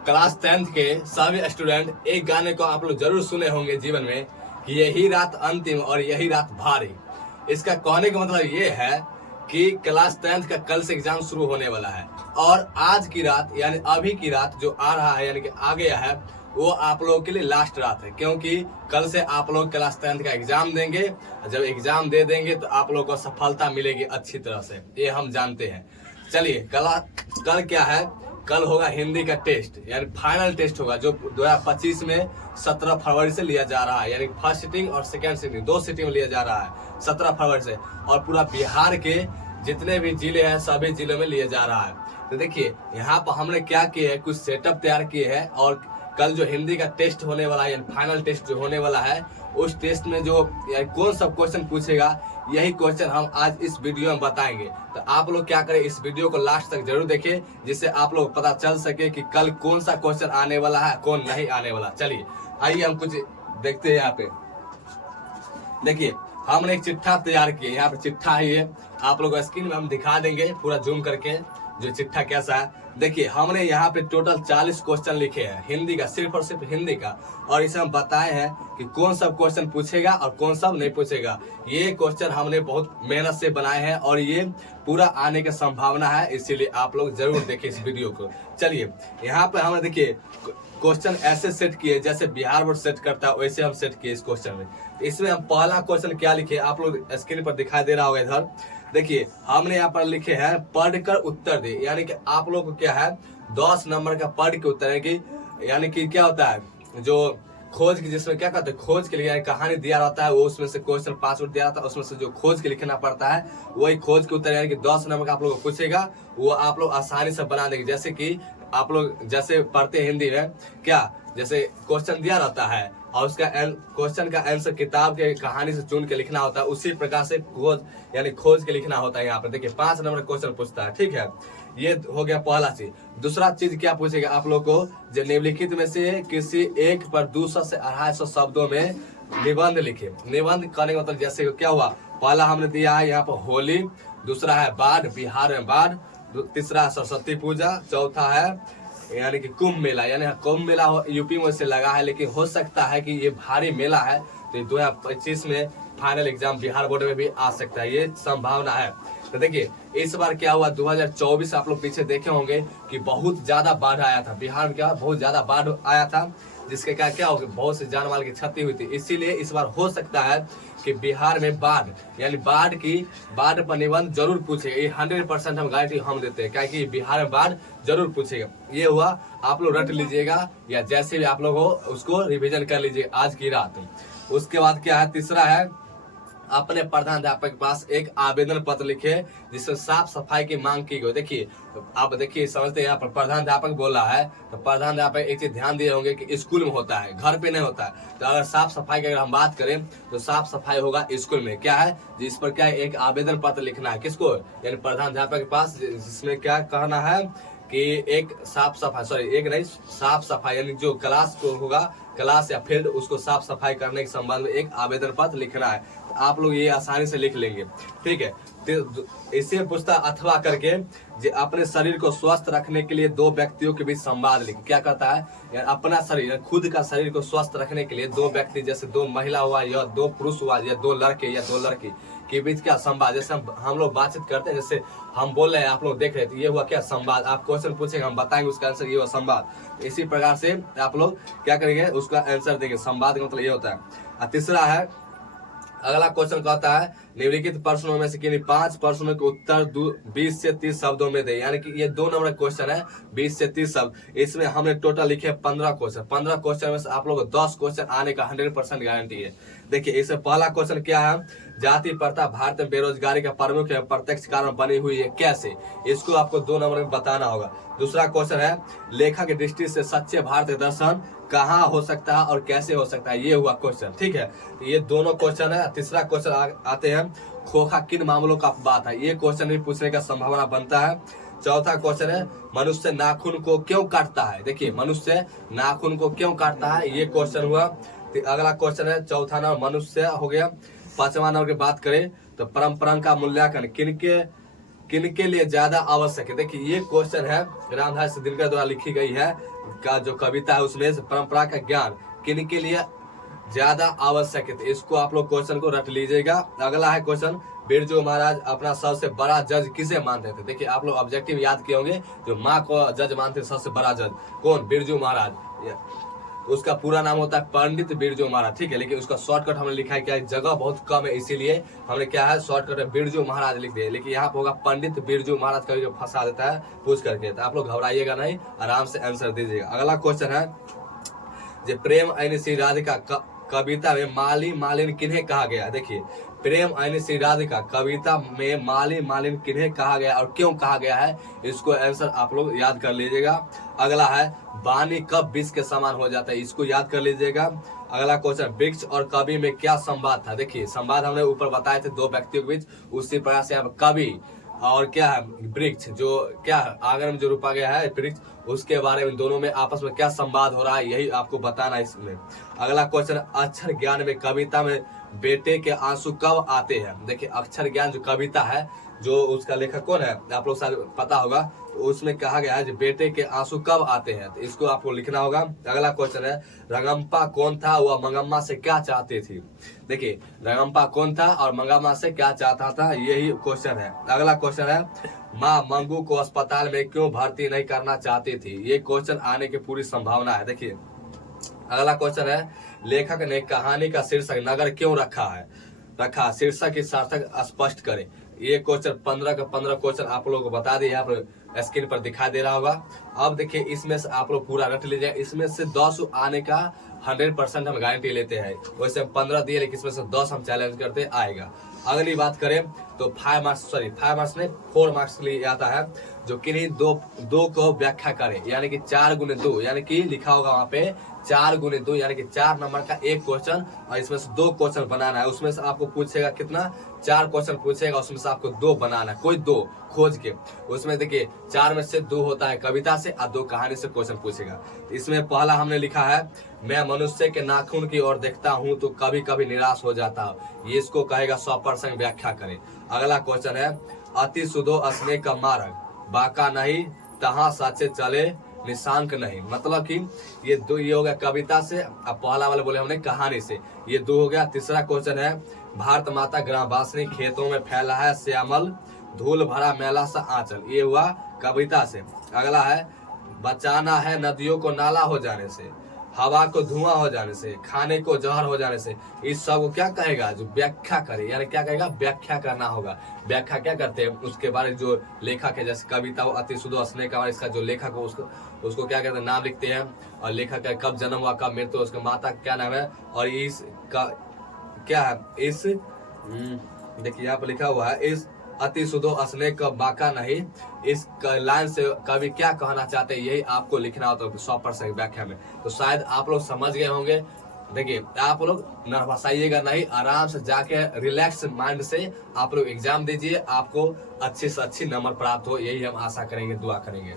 Class 10th के सभी student एक गाने को आप लोग जरूर सुने होंगे जीवन में कि यही रात अंतिम और यही रात भारी। इसका कहने का मतलब ये है कि क्लास 10th का कल से एग्जाम शुरू होने वाला है और आज की रात यानी अभी की रात जो आ रहा है यानी कि आ गया है वो आप लोगों के लिए लास्ट रात है, क्योंकि कल से आप लोग क्लास 10th का एग्जाम देंगे। जब एग्जाम दे देंगे तो आप लोगों को सफलता मिलेगी अच्छी तरह से, ये हम जानते हैं। चलिए कल क्या है, कल होगा हिंदी का टेस्ट यानी फाइनल टेस्ट होगा जो 2025 में 17 फरवरी से लिया जा रहा है, यानी फर्स्ट सिटिंग और सेकेंड सिटिंग दो सिटिंग में लिया जा रहा है 17 फरवरी से, और पूरा बिहार के जितने भी जिले हैं सभी जिलों में लिया जा रहा है। तो देखिए यहाँ पर हमने क्या किया है, कुछ सेटअप तैयार किए हैं और कल जो हिंदी का टेस्ट होने वाला है यानी फाइनल टेस्ट जो होने वाला है उस टेस्ट में जो यानी कौन सा क्वेश्चन पूछेगा यही क्वेश्चन हम आज इस वीडियो में बताएंगे। तो आप लोग क्या करें, इस वीडियो को लास्ट तक जरूर देखें जिससे आप लोग पता चल सके कि कल कौन सा क्वेश्चन आने वाला है कौन नहीं आने वाला। चलिए आइए हम कुछ देखते हैं। यहाँ पे देखिए हमने एक चिट्ठा तैयार किया, यहाँ पे चिट्ठा है, आप लोग स्क्रीन में हम दिखा देंगे पूरा जूम करके जो चिट्ठा कैसा है। देखिए हमने यहाँ पे टोटल 40 क्वेश्चन लिखे हैं हिंदी का, सिर्फ और सिर्फ हिंदी का, और इसे हम बताए हैं कि कौन सा क्वेश्चन पूछेगा और कौन सा नहीं पूछेगा। ये क्वेश्चन हमने बहुत मेहनत से बनाए हैं और ये पूरा आने की संभावना है, इसीलिए आप लोग जरूर देखिए इस वीडियो को। चलिए यहाँ पे हमने देखिए क्वेश्चन ऐसे सेट किए जैसे बिहार बोर्ड सेट करता है वैसे हम सेट किए इस क्वेश्चन में। इसमें हम पहला क्वेश्चन क्या लिखे आप लोग स्क्रीन पर दिखाई दे रहा होगा इधर। देखिए हमने यहाँ पर लिखे हैं पढ़कर उत्तर दे, यानी कि आप लोग को क्या है 10 नंबर का पढ़ के उत्तर है कि यानी कि क्या होता है जो खोज की, जिसमें क्या कहते हैं खोज के लिए कहानी दिया रहता है वो उसमें से क्वेश्चन 5 दिया रहता है, उसमें से जो खोज के लिखना पड़ता है वही खोज के उत्तर यानी कि 10 नंबर का आप लोग को पूछेगा वो आप लोग आसानी से बना देंगे। जैसे कि आप लोग जैसे पढ़ते हैं हिंदी में क्या, जैसे क्वेश्चन दिया रहता है और उसका क्वेश्चन का आंसर किताब के कहानी से चुन के लिखना होता है, उसी प्रकार से खोज यानी खोज के लिखना होता है। यहाँ पर देखिए 5 नंबर क्वेश्चन पूछता है, ठीक है। ये हो गया पहला चीज। दूसरा चीज क्या पूछेगा आप लोग को, जो निम्नलिखित में से किसी एक पर 200 से 250 शब्दों में निबंध लिखे। निबंध करने का मतलब जैसे क्या हुआ, पहला हमने दिया है यहाँ पर होली, दूसरा है बाढ़, बिहार में बाढ़, तीसरा सरस्वती पूजा, चौथा है यानी कि कुंभ मेला, यानी कुंभ मेला यूपी में से लगा है लेकिन हो सकता है कि ये भारी मेला है तो 2025 में फाइनल एग्जाम बिहार बोर्ड में भी आ सकता है, ये संभावना है। तो देखिए इस बार क्या हुआ 2024 आप लोग पीछे देखे होंगे कि बहुत ज्यादा बाढ़ आया था बिहार में, क्या बहुत ज्यादा बाढ़ आया था जिसके क्या हो गया बहुत से जान माल की क्षति हुई थी। इसीलिए इस बार हो सकता है कि बिहार में बाढ़ यानी बाढ़ पर निबंध जरूर पूछेगा, ये 100% हम गारंटी हम देते हैं, क्योंकि बिहार में बाढ़ जरूर पूछेगा। ये हुआ, आप लोग रट लीजिएगा या जैसे भी आप लोग हो उसको रिविजन कर लीजिए आज की रात। उसके बाद क्या है, तीसरा है अपने प्रधानाध्यापक के पास एक आवेदन पत्र लिखे जिसमें साफ सफाई की मांग की गई। देखिए आप देखिए समझते हैं यहाँ पर प्रधानाध्यापक बोल रहा है तो प्रधानाध्यापक एक चीज ध्यान दिए होंगे कि स्कूल में होता है, घर पे नहीं होता है। तो अगर साफ सफाई की अगर हम बात करें तो साफ सफाई होगा स्कूल में। क्या है जिस पर क्या है एक आवेदन पत्र लिखना है, किसको यानी प्रधानाध्यापक के पास, जिसमें क्या कहना है कि एक साफ सफाई यानी जो क्लास को होगा क्लास या फील्ड उसको साफ सफाई करने के संबंध में एक आवेदन पत्र लिखना है। तो आप लोग ये आसानी से लिख लेंगे, ठीक है। इससे पूछता अथवा करके अपने शरीर को स्वस्थ रखने के लिए दो व्यक्तियों के बीच संवाद लिखे। क्या करता है यार अपना शरीर खुद का शरीर को स्वस्थ रखने के लिए दो व्यक्ति जैसे दो महिला हुआ या दो पुरुष हुआ या दो लड़के या दो लड़की के बीच क्या संवाद, जैसे हम लोग बातचीत करते हैं जैसे हम बोल रहे हैं आप लोग देख रहे थे, ये हुआ क्या संवाद। आप क्वेश्चन पूछेंगे हम बताएंगे उसका आंसर, ये हुआ संवाद। इसी प्रकार से आप लोग क्या करेंगे उसका आंसर देंगे, संवाद का मतलब ये होता है। तीसरा है अगला क्वेश्चन कहता है निम्नलिखित प्रश्नों में से किन्हीं 5 प्रश्नों के उत्तर 20 से 30 शब्दों में दे, यानी कि ये 2 नंबर क्वेश्चन है 20 से 30 शब्द। इसमें हमने टोटल लिखे 15 क्वेश्चन। 15 क्वेश्चन में से आप लोगों को 10 क्वेश्चन आने का 100% गारंटी है। देखिए इसमें पहला क्वेश्चन क्या है, जाति प्रथा भारत में बेरोजगारी का प्रमुख एवं प्रत्यक्ष कारण बनी हुई है कैसे, इसको आपको 2 नंबर में बताना होगा। दूसरा क्वेश्चन है लेखक की दृष्टि से सच्चे भारत दर्शन कहाँ हो सकता है और कैसे हो सकता है, ये हुआ क्वेश्चन, ठीक है। तो ये दोनों क्वेश्चन है। तीसरा क्वेश्चन आते हैं खोखा किन मामलों का बात है, ये क्वेश्चन भी पूछने का संभावना बनता है। चौथा क्वेश्चन है मनुष्य नाखून को क्यों काटता है, देखिए मनुष्य नाखून को क्यों काटता है, ये क्वेश्चन हुआ। अगला क्वेश्चन है चौथा नंबर मनुष्य हो गया। 5वां नंबर की बात करें तो परंपरा का मूल्यांकन किनके लिए ज्यादा आवश्यक है। देखिए ये क्वेश्चन है रामधारी सिंह दिनकर द्वारा लिखी गई है का जो कविता है उसमें से परंपरा का ज्ञान किनके लिए ज्यादा आवश्यक है। तो इसको आप लोग क्वेश्चन को रट लीजिएगा। अगला है क्वेश्चन, बिरजू महाराज अपना सबसे बड़ा जज किसे मानते थे। देखिए आप लोग ऑब्जेक्टिव याद किए होंगे, जो माँ को जज मानते थे सबसे बड़ा जज कौन, बिरजू महाराज। उसका पूरा नाम होता है पंडित बिरजू महाराज, ठीक है, लेकिन उसका शॉर्टकट हमने लिखा है, क्या जगह बहुत कम है इसीलिए हमने क्या है शॉर्टकट है बिरजू महाराज लिख दिया, लेकिन यहाँ पे होगा पंडित बिरजू महाराज का जो फंसा देता है पूछ करके। तो आप लोग घबराइएगा नहीं, आराम से आंसर दीजिएगा। अगला क्वेश्चन है, जो प्रेम ऐन श्री राधिका कविता में माली मालिन किन्हें कहा गया। देखिए प्रेम ऐन श्री राधिका कविता में माली मालिन किन्हें कहा गया और क्यों कहा गया है, इसको आंसर आप लोग याद कर लीजिएगा। अगला है, वाणी कब विष के समान हो जाता है, इसको याद कर लीजिएगा। अगला क्वेश्चन, वृक्ष और कवि में क्या संवाद था। देखिए संवाद हमने ऊपर बताए थे दो व्यक्तियों के बीच, उसी प्रकार से यहाँ कवि और क्या है वृक्ष, जो क्या आगे में जो रूपा गया है वृक्ष, उसके बारे में दोनों में आपस में क्या संवाद हो रहा है यही आपको बताना है इसमें। अगला क्वेश्चन, अक्षर ज्ञान में कविता में बेटे के आंसू कब आते हैं। देखिए अक्षर ज्ञान जो कविता है, जो उसका लेखक कौन है आप लोग शायद पता होगा, तो उसमें कहा गया है जो बेटे के आंसू कब आते हैं, तो इसको आपको लिखना होगा। अगला क्वेश्चन है, रंगम्पा कौन था, वह मंगम्मा से क्या चाहती थी। देखिए रंगम्पा कौन था और मंगम्मा से क्या चाहता था, यही क्वेश्चन है। अगला क्वेश्चन है, माँ मंगू को अस्पताल में क्यों भर्ती नहीं करना चाहती थी, ये क्वेश्चन आने की पूरी संभावना है। देखिए अगला क्वेश्चन है, लेखक ने कहानी का शीर्षक नगर क्यों रखा, शीर्षक की सार्थक स्पष्ट करे। ये क्वेश्चन 15 का 15 क्वेश्चन आप लोगों को बता दिए, यहाँ पर स्क्रीन पर दिखाई दे रहा होगा। अब देखिए इसमें से आप लोग पूरा रट लीजिए, इसमें से 10 आने का 100% हम गारंटी लेते हैं। वैसे हम 15 दिए, लेकिन इसमें से 10 हम चैलेंज करते आएगा। अगली बात करें तो 5 मार्क्स में 4 मार्क्स के लिए आता है, जो किन्हीं दो को व्याख्या करे, यानी कि 4 गुने 2, यानी कि लिखा होगा वहाँ पे 4 गुने 2, यानी कि 4 नंबर का एक क्वेश्चन और इसमें से 2 क्वेश्चन बनाना है। उसमें से आपको पूछेगा कितना, 4 क्वेश्चन पूछेगा, उसमें से आपको 2 बनाना है, कोई 2 खोज के। उसमें देखिए 4 में से 2 होता है कविता से और 2 कहानी से क्वेश्चन पूछेगा। इसमें पहला हमने लिखा है, मैं मनुष्य के नाखून की ओर देखता हूँ तो कभी कभी निराश हो जाता हूँ, ये इसको कहेगा 100% व्याख्या करे। अगला क्वेश्चन है, अति सुधो स्नेह का मार्ग बाका नहीं, तहाँ साचे चले निशांक नहीं। मतलब कि ये हो गया कविता से, अब पहला वाले बोले हमने कहानी से, ये 2 हो गया। तीसरा क्वेश्चन है, भारत माता ग्रामवासिनी खेतों में फैला है श्यामल धूल भरा मेला सा आंचल, ये हुआ कविता से। अगला है, बचाना है नदियों को नाला हो जाने से, हवा को धुआं हो जाने से, खाने को जहर हो जाने से। इस सब को क्या कहेगा, जो व्याख्या करे, यानी क्या कहेगा व्याख्या करना होगा। व्याख्या क्या करते हैं, उसके बारे में जो लेखक है, जैसे कविता हो अति सुधो स्नेह का, इसका जो लेखक हो उसको क्या कहते हैं, नाम लिखते हैं, और लेखक का कब जन्म हुआ कब मृत्यु, उसका माता क्या नाम है, और इसका क्या है, इस देखिए यहाँ पर लिखा हुआ है, इस अति सुधो स्नेह का बाका नहीं, इस लाइन से कवि क्या कहना चाहते हैं यही आपको लिखना होता है 100% व्याख्या में। तो शायद आप लोग समझ गए होंगे। देखिए आप लोग नर्वसाइएगा नहीं, आराम से जाके रिलैक्स माइंड से आप लोग एग्जाम दीजिए, आपको अच्छे से अच्छी नंबर प्राप्त हो, यही हम आशा करेंगे, दुआ करेंगे।